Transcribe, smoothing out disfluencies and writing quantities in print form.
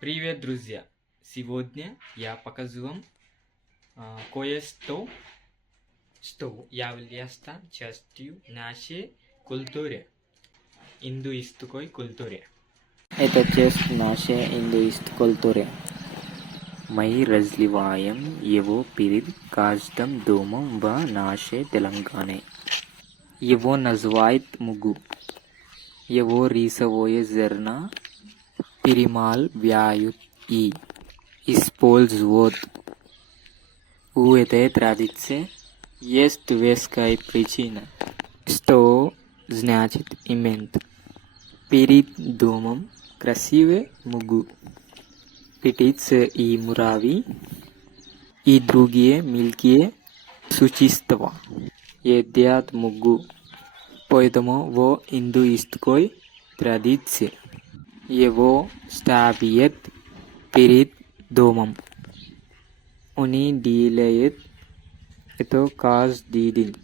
Привет, друзья! Сегодня я покажу вам кое-что, что является частью нашей культуры, индуистской культуры. Это часть нашей индуистской культуры. Мы разливаем его перед каждым домом в нашей Телангане. Его называют мугу. Его рисовое зерна перемалывают и используют. У этой традиции есть веская причина. Что значит именно? Перед домом красивый мугу. Птицы и муравьи и другие мелкие существа едят мугу. Поэтому в индуистской традиции его ставят перед домом. Они делают это каждый день.